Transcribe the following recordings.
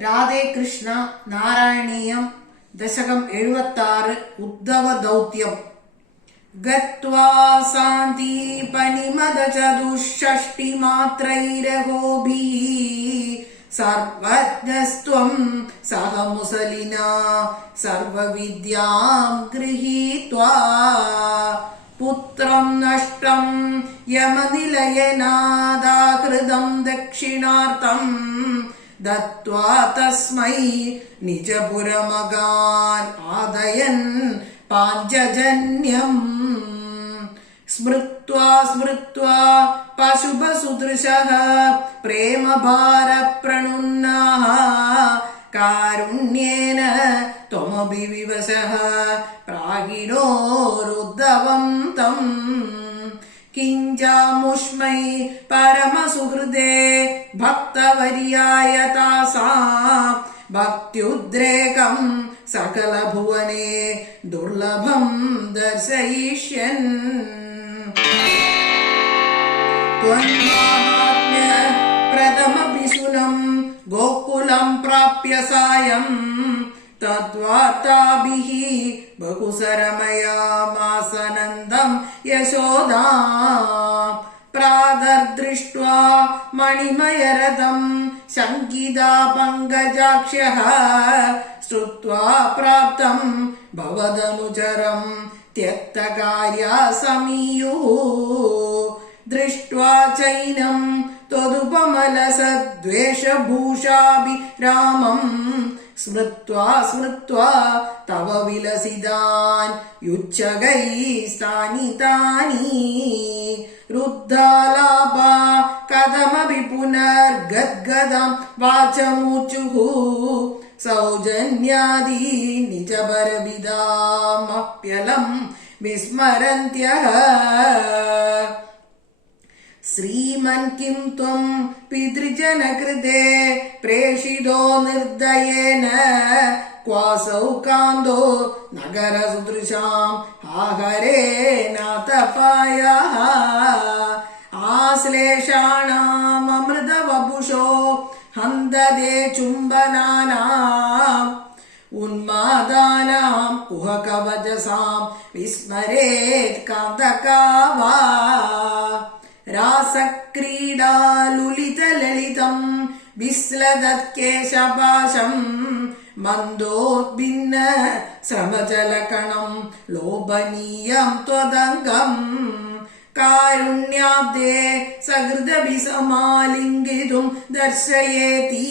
രാധേ കൃഷ്ണ നാരായണീയം ദശകം 76 ഉദ്ധവ ദൗത്യം ഗത്വാ സാന്ദീപനിമദ ചതുഷ്ഷഷ്ടി മാത്രൈരഹോഭിഃ സർവജ്ഞസ്ത്വം സഹ മുസലിനാ സർവവിദ്യാം ഗൃഹീത്വാ പുത്രം നഷ്ടം യമനിലയനാദാഹൃതം ദക്ഷിണാർത്ഥം ദത്വാ തസ്മൈ നിജപുരമഗാൻ ആദയൻ പാഞ്ചജന്യം സ്മൃത്വാ പശുപസുദൃശഃ പ്രേമഭാരപ്രണുന്നാഃ കാരുണ്യേന ത്വമപി വിവശഃ പ്രാഹിണോരുദ്ധവം തം കിഞ്ചാമുഷ്മൈ പരമസുഹൃദേ ഭക്തവര്യായ താസാം ഭക്ത്യുദ്രേകം സകലഭുവനേ ദുർലഭം ദർശയിഷ്യൻ ത്വന്മാഹാത്മ്യ പ്രഥമപിശുനം ഗോകുലം പ്രാപ്യ സായം തദ്വാർത്താഭിഃ ബഹുസരമയാമാസനന്ദം യശോദാ പ്രാതർദൃഷ്ട്വാ മണിമയരഥം ശങ്കിതാ പങ്കജാക്ഷ്യഃ ശ്രുത്വാ പ്രാപ്തം ഭവദനുചരം ത്യക്തകാര്യാ സമീയുഃ ദൃഷ്ട്വാ ചൈനം ത്വദുപമലസദ്വേഷഭൂഷാഭിരാമം സ്മൃത്വാ തവ വിലസിതാൻ യുച്ഛകൈസ്താനി രുദ്ധാലാപാ കഥമപി പുനർഗദ്ഗദം വാചമൂചുഃ സൗജന്യാദി നിജപരവിദാമപ്യലം വിസ്മരന്ത്യഃ ശ്രീമൻ കിം ത്വം പിതൃജനകൃതേ പ്രേഷിതോ നിർദയേന ക്വാസൗ കാന്തോ നഗരസുദൃശാം ആഹരേനാതപായഃ ആശ്ലേഷാണാമൃതവപുഷോ ഹന്തദേ ചുംബനാനാം ഉന്മാദാനാം കുഹകവചസാം വിസ്മരേത് കാന്തകാവാ രാസക്രീഡാലുലിതലളിതം വിസ്ലദത്കേശപാശം മന്ദോദ്ഭിന്ന ശ്രമജലകണം ലോഭനീയം ത്വദംഗം കാരുണ്യാബ്ദേ സഹൃദഭിസമാലിംഗിതും ദർശയേതി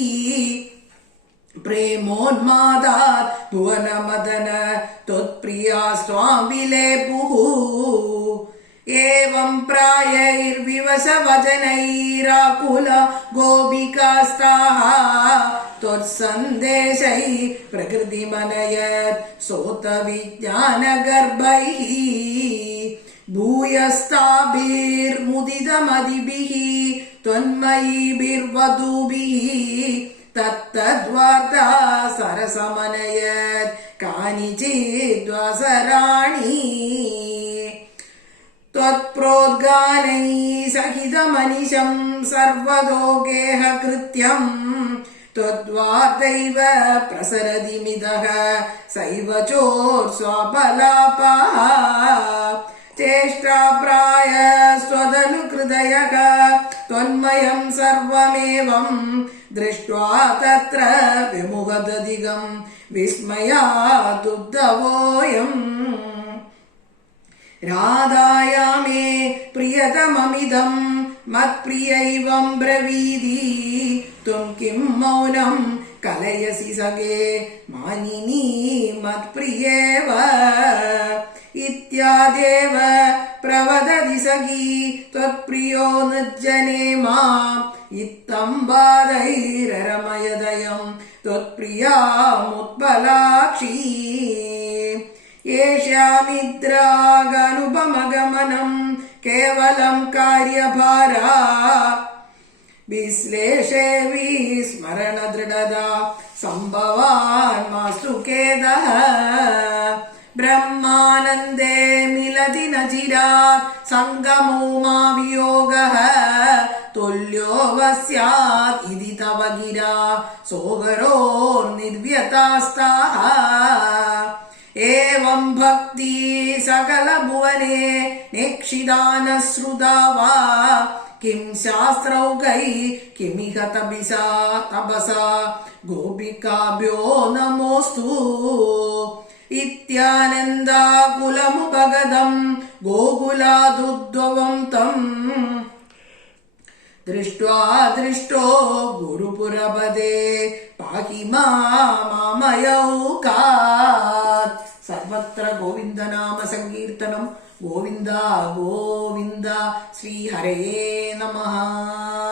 പ്രേമോന്മാദാത് ഭുവനമദന ത്വത്പ്രിയാസ്ത്വാം വിലേപുഃ ഏവം പ്രായൈർവിവശവചനൈരാകുല ഗോപികാസ്താഃ ത്വത്സന്ദേശൈ പ്രകൃതിമനയത് സോതവിജ്ഞാനഗർഭൈഃ ഭൂയസ്താഭിർമുദിതമതിഭിഃ ത്വന്മയീഭിർവധൂഭിഃ തത്തദ്വാർത്താ സരസമനയത് കാനിചിദ്വാസരാണി ത്വത്പ്രോദ്ഗാനൈ സഹിതമനിശം സർവതോ ഗേഹ കൃത്യം ത്വദ്വാർത്തൈവ പ്രസരതി മിതഃ സൈവ ചോർസ്വാപലാപഃ ചേഷ്ടാപ്രായ സ്വതനുകൃതയഃ ത്വന്മയം സർവമേവം ദൃഷ്ട്വാ തത്ര വിമുഹദധികം വിസ്മയാദുദ്ധവോയം രാധായാമേ പ്രിയതമമിദം മത്പ്രിയൈവം ബ്രവീതി ത്വം കിം മൗനം കലയസി സഖേ മാനിനീ മത്പ്രിയേവ ഇത്യാദേവ പ്രവദതി സഖീ ത്വത്പ്രിയോ നിർജനേ മാം ഇത്തം ബാധൈരരമയദയം ത്വത്പ്രിയാമുത്പലാക്ഷി യേഷ്യാമിദ്രാഗനുപമഗമനം കേവലം കാര്യഭാരാ വിശ്ലേഷേ വിസ്മരണദൃഢതാ സംഭവാൻ മാസ്തു ഖേദഃ ബ്രഹ്മാനന്ദേ മിലതി ന ചിരാത് സംഗമോ മാ വിയോഗഃ തുല്യോ വസ്യാത് ഇതി തവ ഗിരാ സോഗരോ നിർവ്യതാസ്താഃ ഏവം ഭക്തി സകല ഭുവനേ നേക്ഷിദാനശ്രുതാ വാ കിം ശാസ്ത്രൗകൈ കിമിഹ തപസാ ഗോപികാഭ്യോ നമോസ്തു ഇത്യാനന്ദാകുലമുപഗതം ഗോകുലാദുദ്ഭവം തം ദൃഷ്ട്വാ ദൃഷ്ടോ ഗുരുപുരപദേ പാഹി മാമയൗകാത്. സർവത്ര ഗോവിന്ദനാമ സങ്കീർത്തനം. ഗോവിന്ദ ഗോവിന്ദ. ശ്രീഹരേ നമഃ.